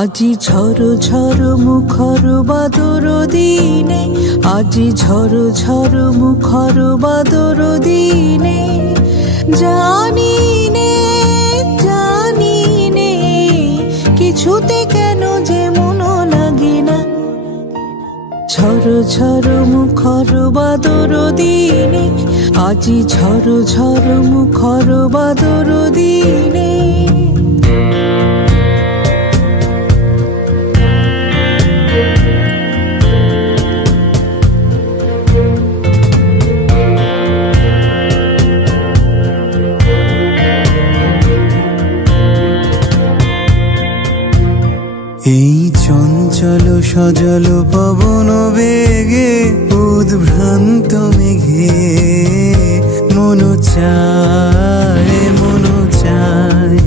আজি ঝড় ঝড় মুখর বাদর দিনে, আজি ঝড় ঝড় মুখর বাদর দিনে, জানি নে জানি নে কিছুতে কেন যে মন লাগে না। ঝড় ঝড় মুখর বাদর দিনে, আজি ঝড় ঝড় মুখর বাদর দিনে। এই চঞ্চল সজল পবন বেগে উদ্ভ্রান্ত মেঘে মন চায় মন চায়।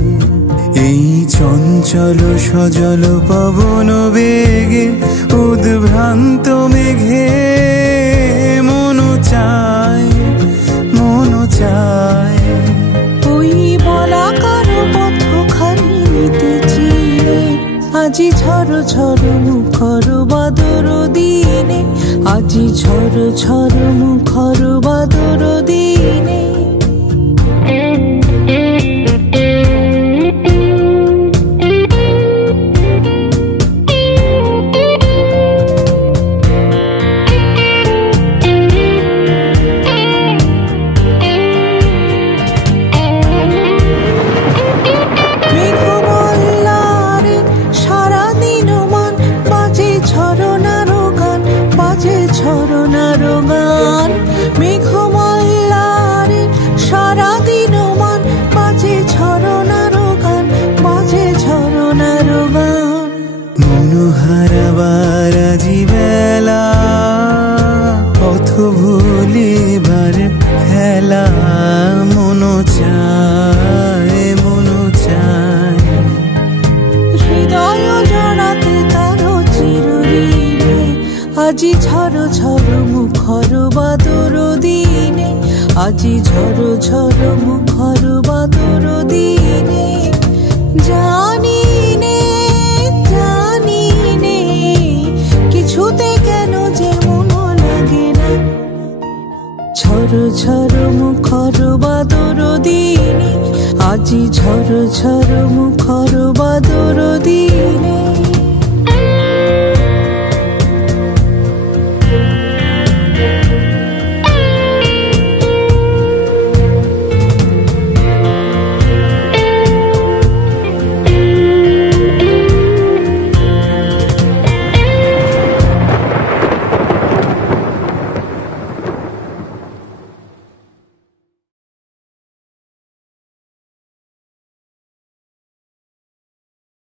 এই চঞ্চল সজল পবন বেগে উদ্ভ্রান্ত মেঘে মন চায় মন চায়। ওই বলাকার পথখানি নিতেছি আজি ঝড় ঝড় মুখর বাদর দিনে, আজি ঝড় ঝড় মুখর বাদর দিনে। ঝরনার গান মেঘমাল্লারে সারাদিন মান বাজে ঝরনার গান, বাজে ঝরনার গান। মনোহারাবার আজি বেলা পথ ভুলিবার খেলা মন চায় মন চায়। হৃদয় জড়াতে কারো চিরঋণে, আজি ঝড় ঝড় মুখর বাদর দিনে, আজি ঝড় ঝড় মুখর বাদর দিনে। জানি নে কিছুতে কেন যে মন লাগে না। ঝড় ঝড় মুখর বাদর দিনে, আজি ঝড় ঝড় মুখর বাদর দিনে।